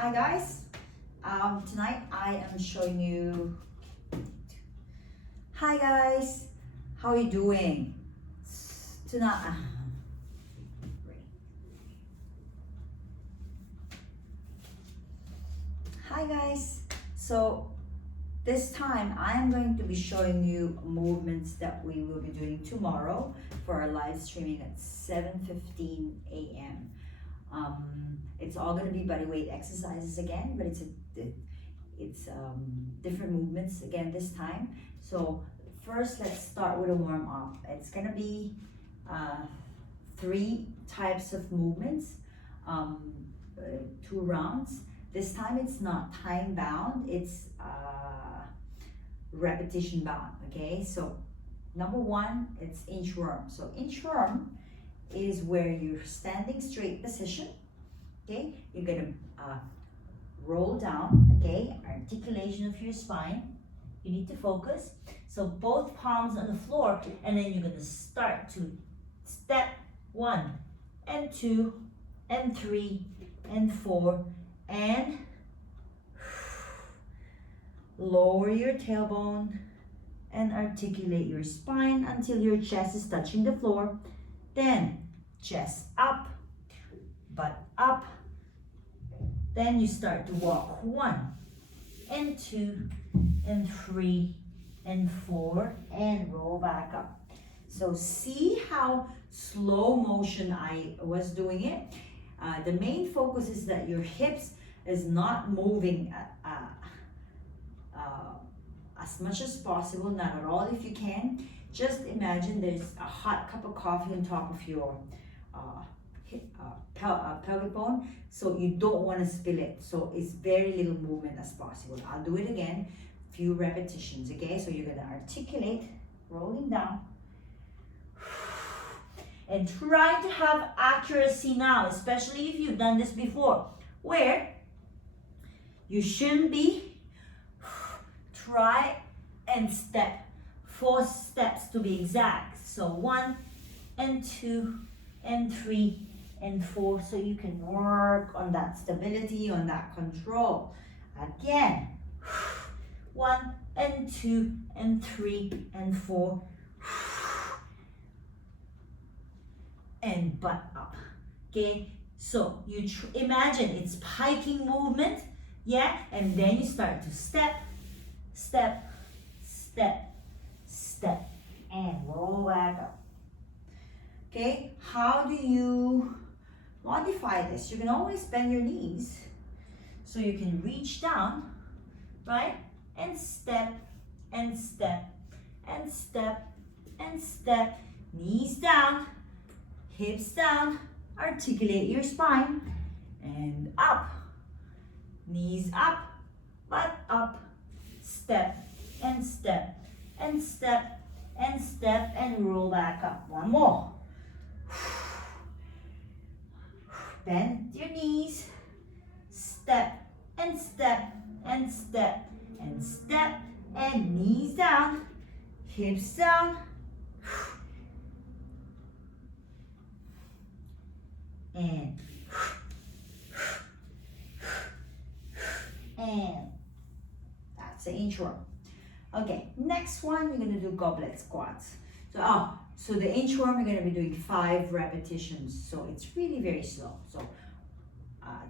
Hi guys, tonight I am showing you. Hi guys, how are you doing? Tonight, hi guys. So this time I am going to be showing you movements that we will be doing tomorrow for our live streaming at 7:15 a.m. It's all going to be body weight exercises again, but it's different movements again this time. So first, let's start with a warm up. It's going to be 3 types of movements, 2 rounds. This time it's not time bound, it's repetition bound. Okay, so number 1, it's inchworm. So inchworm is where you're standing straight position. Okay, you're gonna roll down. Okay, articulation of your spine. You need to focus. So both palms on the floor, and then you're gonna start to step 1 and 2 and 3 and 4 and lower your tailbone and articulate your spine until your chest is touching the floor. Then chest up, butt up. Then you start to walk 1 and 2 and 3 and 4 and roll back up. So see how slow motion I was doing it. The main focus is that your hips is not moving as much as possible, not at all if you can. Just imagine there's a hot cup of coffee on top of your pelvic bone, so you don't want to spill it. So it's very little movement as possible. I'll do it again, few repetitions. Okay, so you're going to articulate, rolling down, and try to have accuracy now, especially if you've done this before, where you shouldn't be. Try and step 4 steps to be exact. So 1 and 2 and 3 and 4, so you can work on that stability, on that control. Again, 1 and 2 and 3 and 4, and butt up. Okay, so you imagine it's hiking movement, yeah, and then you start to step, step, step, step, and roll back up. Okay, how do you modify this? You can always bend your knees so you can reach down, right? And step, and step, and step, and step. Knees down, hips down, articulate your spine, and up. Knees up, butt up, step, and step, and step, and step, and roll back up. One more. Bend your knees, step, and step, and step, and step, and knees down, hips down, and that's the inchworm. Okay, next one, you're gonna do goblet squats. So the inchworm, you're gonna be doing 5 repetitions. So it's really very slow. So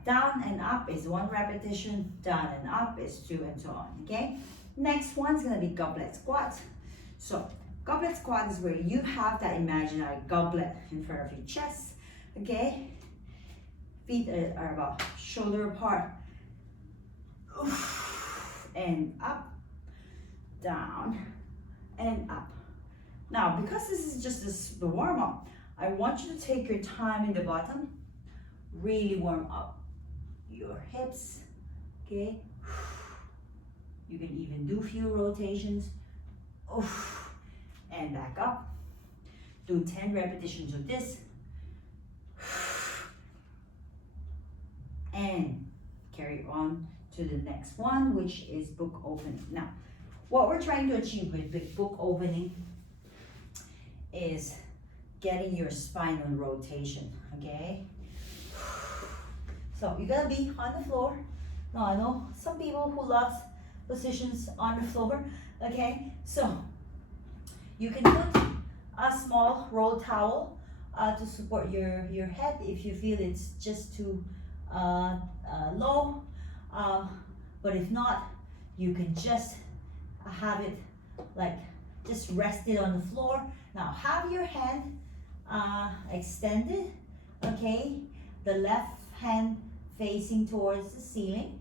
down and up is 1 repetition, down and up is 2, and so on. Okay. Next one's gonna be goblet squats. So goblet squat is where you have that imaginary goblet in front of your chest. Okay. Feet are about shoulder apart. And up, down, and up. Now, because this is just the warm-up, I want you to take your time in the bottom, really warm up your hips, okay? You can even do a few rotations, and back up. Do 10 repetitions of this, and carry on to the next one, which is book opening. Now, what we're trying to achieve with book opening is getting your spine on rotation, okay? So you're gonna be on the floor, Now I know some people who loves positions on the floor. Okay, so you can put a small roll towel to support your head if you feel it's just too low. But if not, you can just have it like just rest it on the floor. Now have your hand extended, okay? The left hand facing towards the ceiling,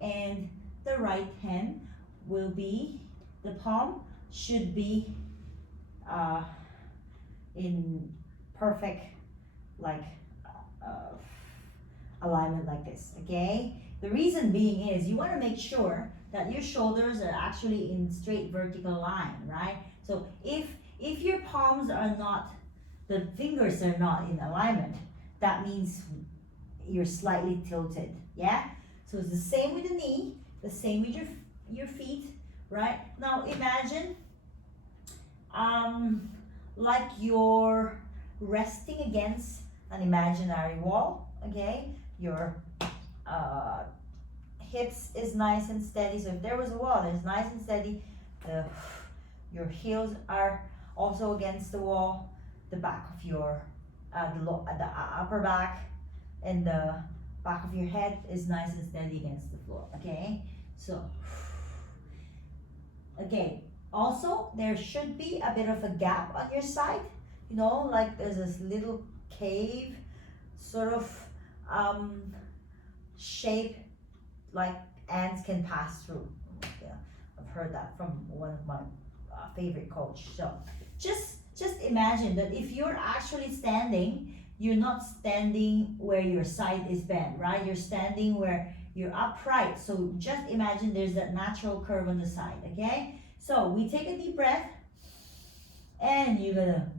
and the right hand will be, the palm should be in perfect like alignment like this, okay? The reason being is you want to make sure that your shoulders are actually in straight vertical line, right? So if your palms are not, the fingers are not in alignment, that means you're slightly tilted, yeah? So it's the same with the knee, the same with your feet, right? Now imagine like you're resting against an imaginary wall, okay? Your hips is nice and steady. So if there was a wall, it's nice and steady. Your heels are also against the wall. The back of your the upper back and the back of your head is nice and steady against the floor, okay? So okay, also there should be a bit of a gap on your side, you know, like there's this little cave sort of shape, like ants can pass through. Yeah, I've heard that from one of my favorite coach. So just imagine that if you're actually standing, you're not standing where your side is bent, right? You're standing where you're upright. So just imagine there's that natural curve on the side, okay? So we take a deep breath, and you're gonna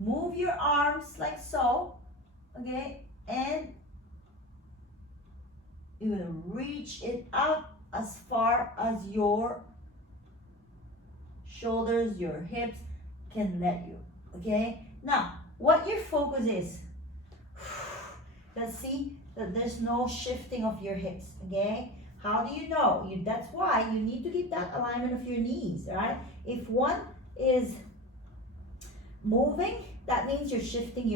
move your arms like so, okay? And you're gonna reach it out as far as your shoulders, your hips can let you, okay? Now, what your focus is, let's see that there's no shifting of your hips, okay? How do you know? That's why you need to keep that alignment of your knees, right? If one is moving, that means you're shifting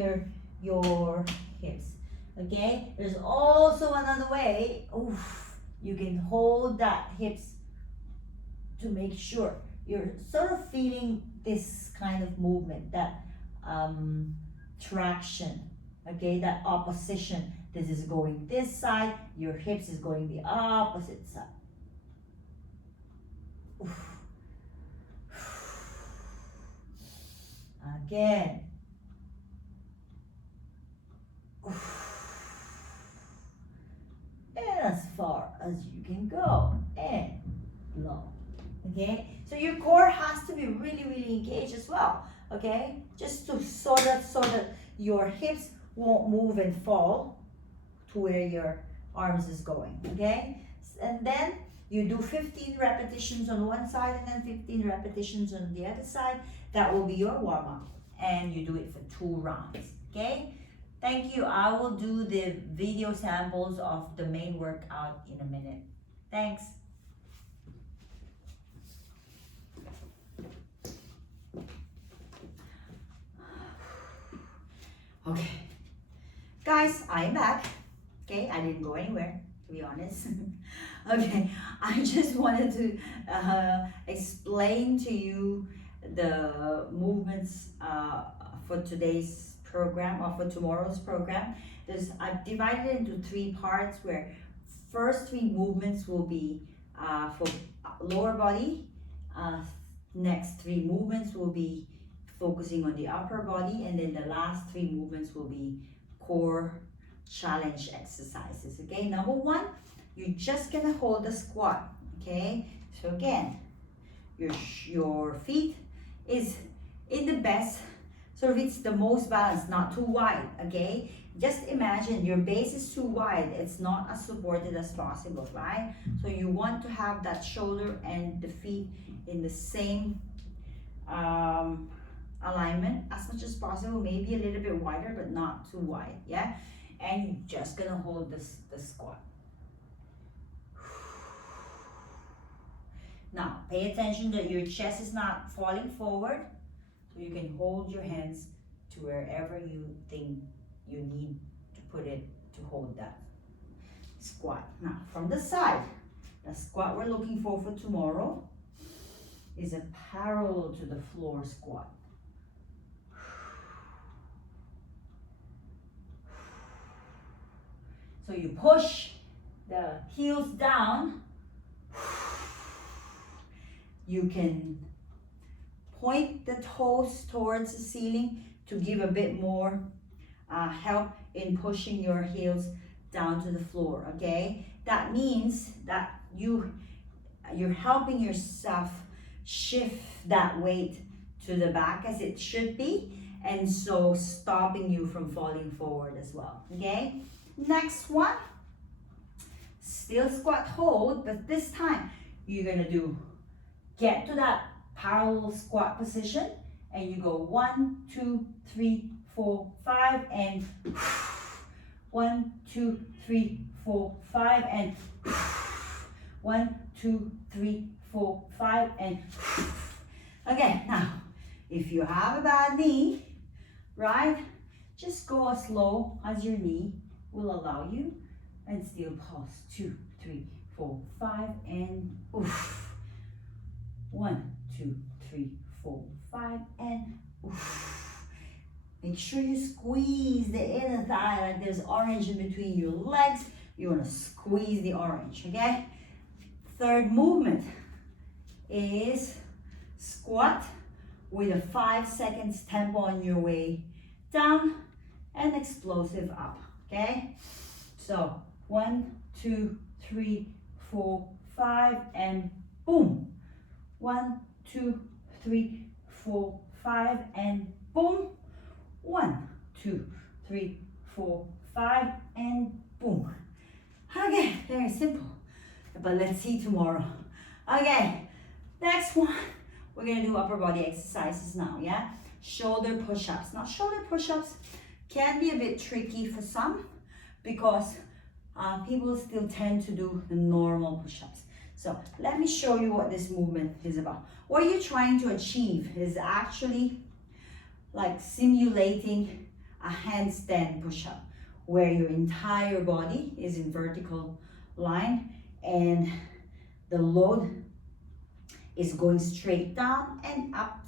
your hips, okay? There's also another way. You can hold that hips to make sure you're sort of feeling this kind of movement, that traction, okay, that opposition. This is going this side, your hips is going the opposite side. Again. And as far as you can go, and long. Okay, so your core has to be really, really engaged as well. Okay, just to so that your hips won't move and fall to where your arms is going. Okay, and then you do 15 repetitions on one side and then 15 repetitions on the other side. That will be your warm-up, and you do it for 2 rounds. Okay, thank you. I will do the video samples of the main workout in a minute. Thanks. Okay, guys, I'm back. Okay, I didn't go anywhere, to be honest. Okay, I just wanted to explain to you the movements for today's program or for tomorrow's program. I've divided it into 3 parts, where first 3 movements will be for lower body. Next 3 movements will be focusing on the upper body, and then the last 3 movements will be core challenge exercises. Okay, number 1, you're just gonna hold the squat. Okay, so again, your feet is in the best, sort of it's the most balanced, not too wide. Okay, just imagine your base is too wide, it's not as supported as possible, right? So you want to have that shoulder and the feet in the same alignment as much as possible, maybe a little bit wider but not too wide, yeah? And you're just gonna hold the squat, pay attention that your chest is not falling forward. So you can hold your hands to wherever you think you need to put it to hold that squat. Now from the side, the squat we're looking for tomorrow is a parallel to the floor squat. So you push the heels down. You can point the toes towards the ceiling to give a bit more help in pushing your heels down to the floor, okay? That means that you're helping yourself shift that weight to the back as it should be, and so stopping you from falling forward as well, okay? Next one, still squat hold, but this time you're gonna get to that parallel squat position, and you go 1, 2, 3, 4, 5, and 1, 2, 3, 4, 5, and 1, 2, 3, 4, 5, and okay. Now, if you have a bad knee, right, just go as slow as your knee will allow you, and still pause. 2, 3, 4, 5, and oof. 1, 2, 3, 4, 5, and oof. Make sure you squeeze the inner thigh like there's orange in between your legs. You want to squeeze the orange, okay? Third movement is squat with a 5 seconds tempo on your way down and explosive up, okay? So 1, 2, 3, 4, 5, and boom. 1, 2, 3, 4, 5, and boom. 1, 2, 3, 4, 5, and boom. Okay, very simple, but let's see tomorrow. Okay, next one, we're gonna do upper body exercises now, yeah? Shoulder push-ups. Now, shoulder push-ups can be a bit tricky for some because people still tend to do the normal push-ups. So let me show you what this movement is about. What you're trying to achieve is actually like simulating a handstand push-up where your entire body is in vertical line and the load is going straight down and up,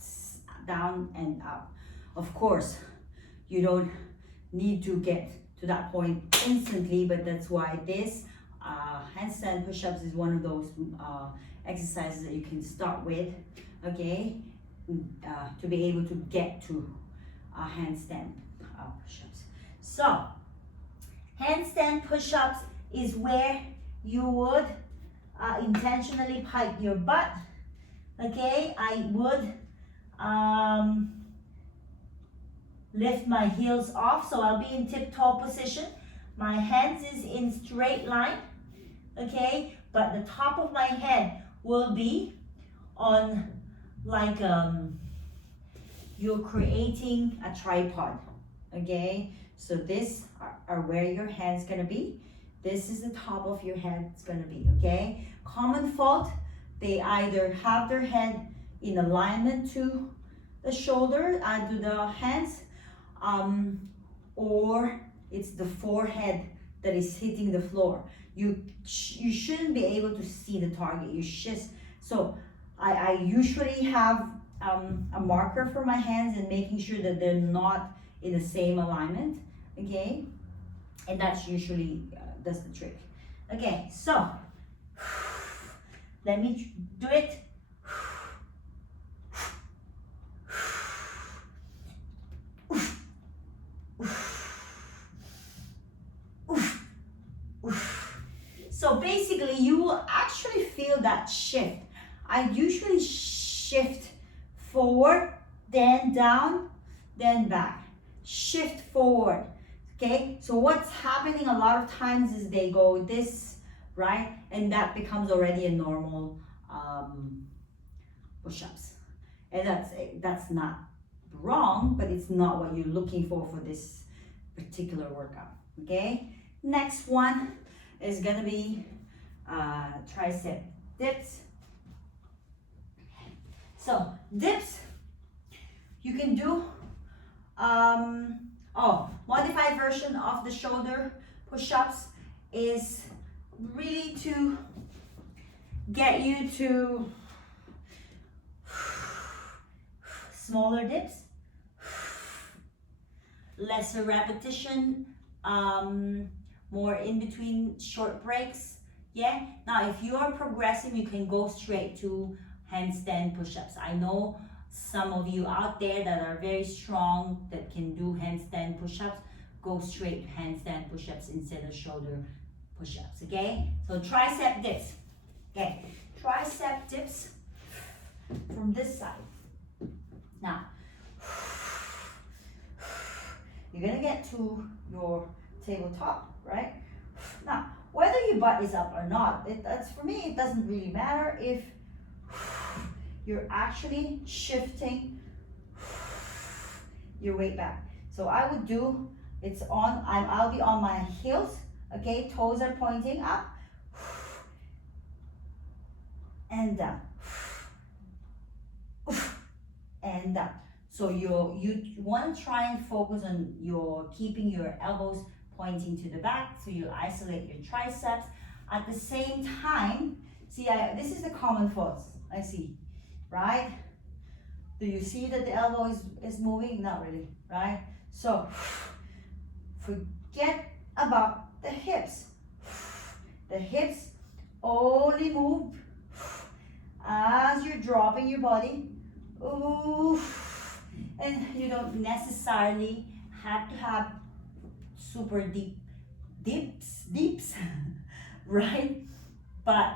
down and up. Of course, you don't need to get to that point instantly, but that's why this handstand push-ups is one of those exercises that you can start with, okay, to be able to get to handstand push-ups. So, handstand push-ups is where you would intentionally pike your butt, okay? I would lift my heels off, so I'll be in tip-toe position. My hands is in straight line, okay? But the top of my head will be on like you're creating a tripod, okay? So this are where your hand's gonna be. This is the top of your head it's gonna be, okay? Common fault, they either have their head in alignment to the shoulder, to the hands, or it's the forehead that is hitting the floor. You shouldn't be able to see the target. You just, so I usually have a marker for my hands and making sure that they're not in the same alignment, okay? And that's usually, that's the trick. Okay, so, let me do it. So basically, you will actually feel that shift. I usually shift forward, then down, then back. Shift forward, okay? So what's happening a lot of times is they go this, right? And that becomes already a normal push-ups. And that's not wrong, but it's not what you're looking for this particular workout, okay? Next one is gonna be tricep dips. So dips, you can do, modified version of the shoulder push-ups is really to get you to smaller dips, lesser repetition, more in between short breaks. Yeah. Now, if you are progressing, you can go straight to handstand push-ups. I know some of you out there that are very strong that can do handstand push-ups. Go straight to handstand push-ups instead of shoulder push-ups. Okay. So tricep dips. Okay. Tricep dips from this side. Now, you're gonna get to your tabletop, right? Now, whether your butt is up or not, that's for me, it doesn't really matter if you're actually shifting your weight back. So I would do, I'll be on my heels, okay? Toes are pointing up and down and down. So you want to try and focus on keeping your elbows pointing to the back, so you isolate your triceps. At the same time, see, this is the common fault I see, right? Do you see that the elbow is moving? Not really, right? So forget about the hips. The hips only move as you're dropping your body. Ooh. And you don't necessarily have to have super deep dips, right? But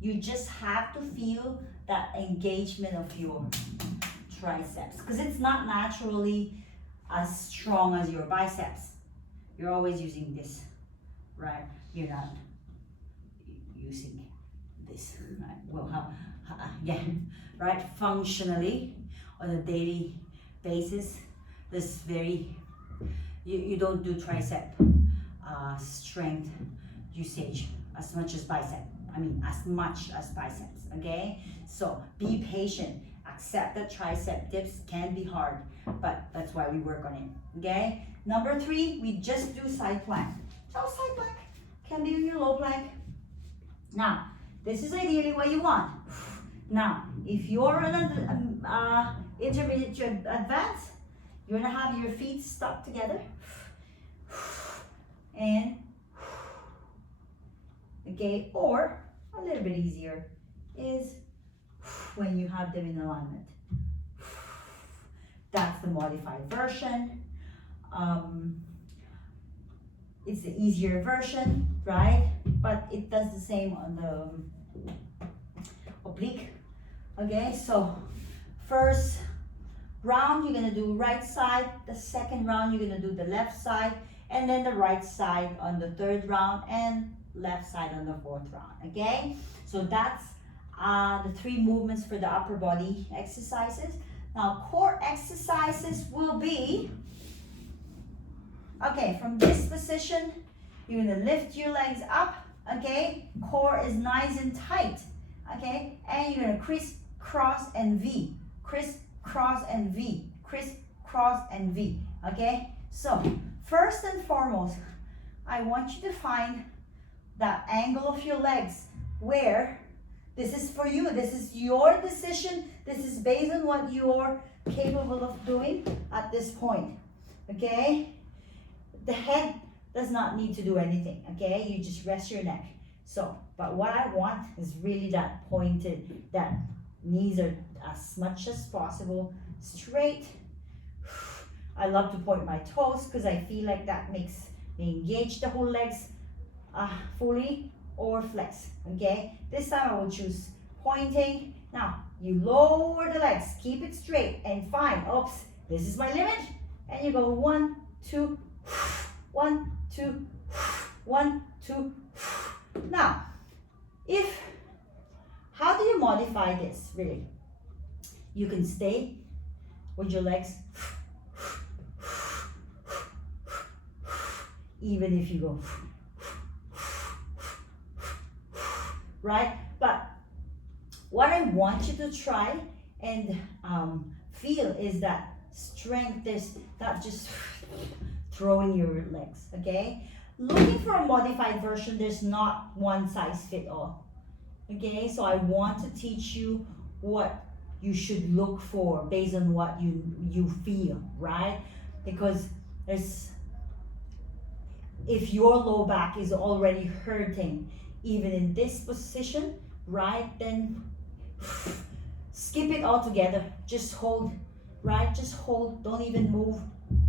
you just have to feel that engagement of your triceps, because it's not naturally as strong as your biceps. You're always using this, right? You're not using this, right? Well, yeah, right? Functionally, on a daily basis, this you don't do tricep strength usage as much as biceps, okay? So be patient, accept that tricep dips can be hard, but that's why we work on it, okay? Number 3, we just do side plank. So side plank can be in your low plank. Now, this is ideally what you want. Now, if you're an intermediate to advanced, you're gonna have your feet stuck together, and okay, or a little bit easier is when you have them in alignment. That's the modified version. It's the easier version, right? But it does the same on the oblique. Okay, so first round you're gonna do right side, the second round you're gonna do the left side, and then the right side on the third round, and left side on the fourth round. Okay, so that's the 3 movements for the upper body exercises. Now core exercises will be, okay, from this position you're gonna lift your legs up, okay, core is nice and tight, okay, and you're gonna crisscross and V, crisscross and V, crisscross and V, okay? So first and foremost, I want you to find that angle of your legs where this is for you, this is your decision, this is based on what you're capable of doing at this point, okay? The head does not need to do anything, okay? You just rest your neck. So, but what I want is really that pointed, that knees are as much as possible straight. I love to point my toes because I feel like that makes me engage the whole legs fully, or flex, okay? This time I will choose pointing. Now, you lower the legs, keep it straight, and fine, oops, this is my limit, and you go 1, 2, 1, 2, 1, 2. Now, how do you modify this, really? You can stay with your legs, even if you go, right? But what I want you to try and feel is that strength is not just throwing your legs, okay? Looking for a modified version, there's not one size fit all, okay? So I want to teach you what you should look for based on what you feel, right? Because there's, if your low back is already hurting, even in this position, right, then skip it altogether. Just hold, right? Just hold, don't even move,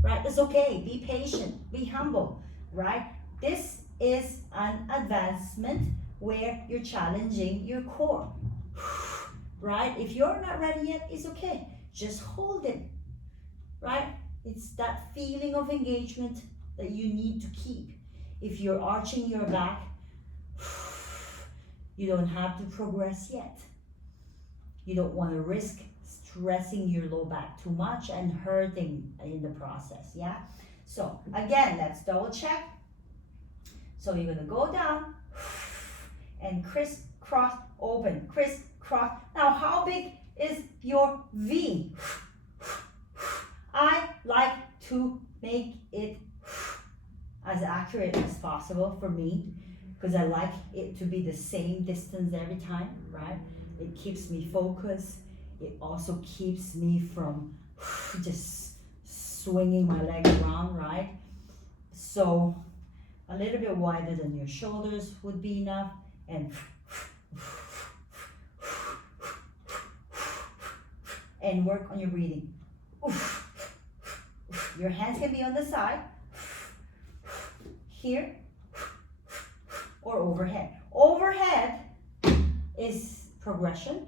right? It's okay, be patient, be humble, right? This is an advancement where you're challenging your core, right? If you're not ready yet, it's okay. Just hold it, right? It's that feeling of engagement that you need to keep. If you're arching your back, you don't have to progress yet. You don't want to risk stressing your low back too much and hurting in the process, yeah? So again, let's double check. So you're gonna go down and crisscross, open, crisscross. Now how big is your V? I like to make it as accurate as possible for me, because I like it to be the same distance every time, right? It keeps me focused. It also keeps me from just swinging my leg around, right? So a little bit wider than your shoulders would be enough, and work on your breathing. Your hands can be on the side, here, or overhead. Overhead is progression,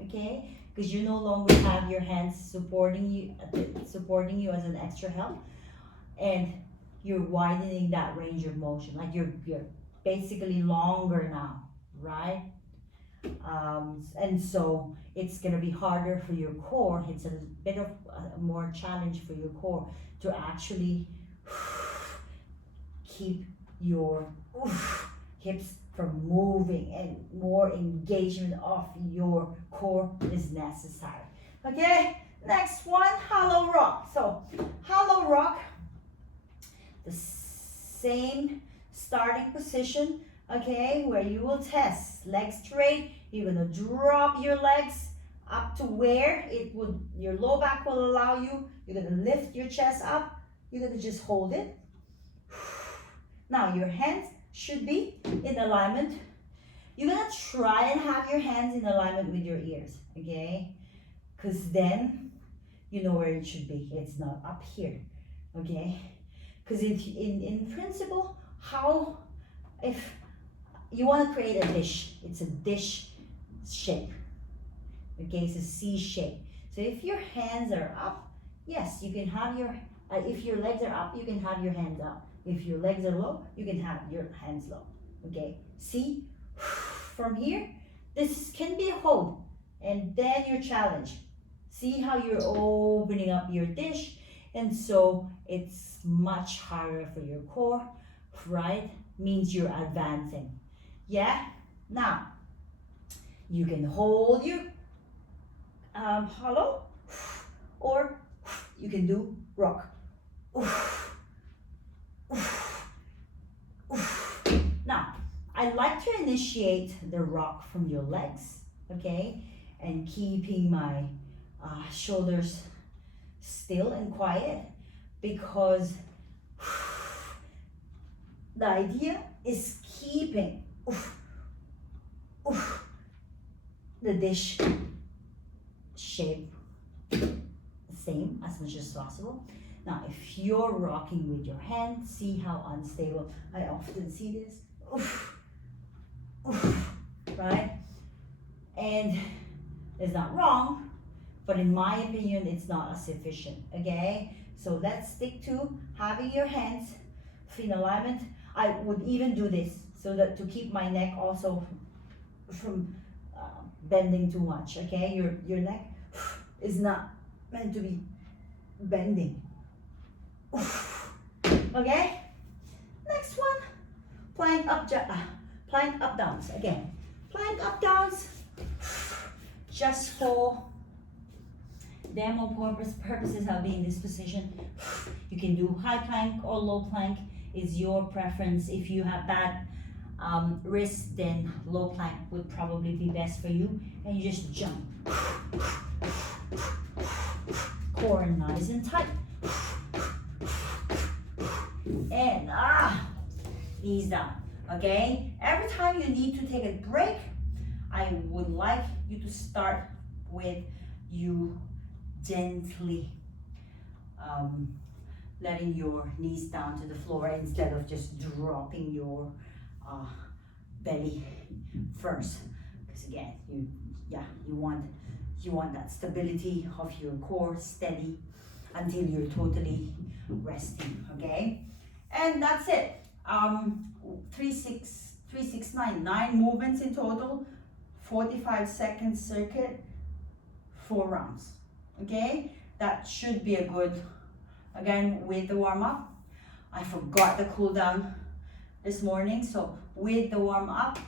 okay? Because you no longer have your hands supporting you as an extra help, and you're widening that range of motion. Like you're basically longer now, right? And so it's gonna be harder for your core. It's a bit of a more challenge for your core to actually keep your hips from moving, and more engagement of your core is necessary. Okay, next one, hollow rock. So hollow rock, the same starting position, okay, where you will test legs straight. You're gonna drop your legs up to where it would, your low back will allow you. You're gonna lift your chest up. You're gonna just hold it. Now your hands should be in alignment. You're gonna try and have your hands in alignment with your ears, okay? Because then you know where it should be. It's not up here, okay? Because in principle, if you want to create a dish, it's a dish shape, okay? It's a C shape. So if your hands are up, yes, you can have your, if your legs are up, you can have your hands up. If your legs are low, you can have your hands low, okay? See, from here, this can be a hold, and then your challenge. See how you're opening up your dish, and so it's much harder for your core, right? Means you're advancing, yeah? Now, you can hold your hollow, or you can do rock. Now, I like to initiate the rock from your legs, okay? And keeping my shoulders still and quiet, because the idea is keeping the dish shape the same as much as possible. Now, if you're rocking with your hand, see how unstable. I often see this, right? And it's not wrong, but in my opinion, it's not sufficient, okay? So let's stick to having your hands in alignment. I would even do this so that to keep my neck also from bending too much, okay? Your neck is not meant to be bending. Okay, next one, plank up downs. Again, plank up downs, just for demo purposes, I'll be in this position. You can do high plank or low plank, is your preference. If you have bad wrists, then low plank would probably be best for you. And you just jump. Core nice and tight. And knees down. Okay? Every time you need to take a break, I would like you to start with you gently letting your knees down to the floor instead of just dropping your belly first. Because again, you want that stability of your core steady until you're totally resting. Okay, and that's it. 3, 6, 3, 6, 9. 9 movements in total. 45-second circuit. 4 rounds. Okay, that should be a good. Again, with the warm-up, I forgot the cool down this morning, so with the warm-up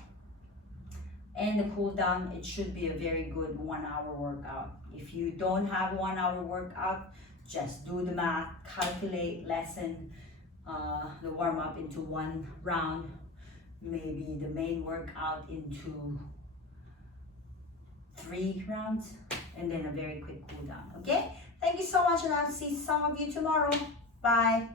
and the cool down, it should be a very good 1 hour workout. If you don't have 1 hour workout, just do the math, calculate, lessen the warm-up into 1 round, maybe the main workout into 3 rounds, and then a very quick cool down. Okay, thank you so much, and I'll see some of you tomorrow. Bye.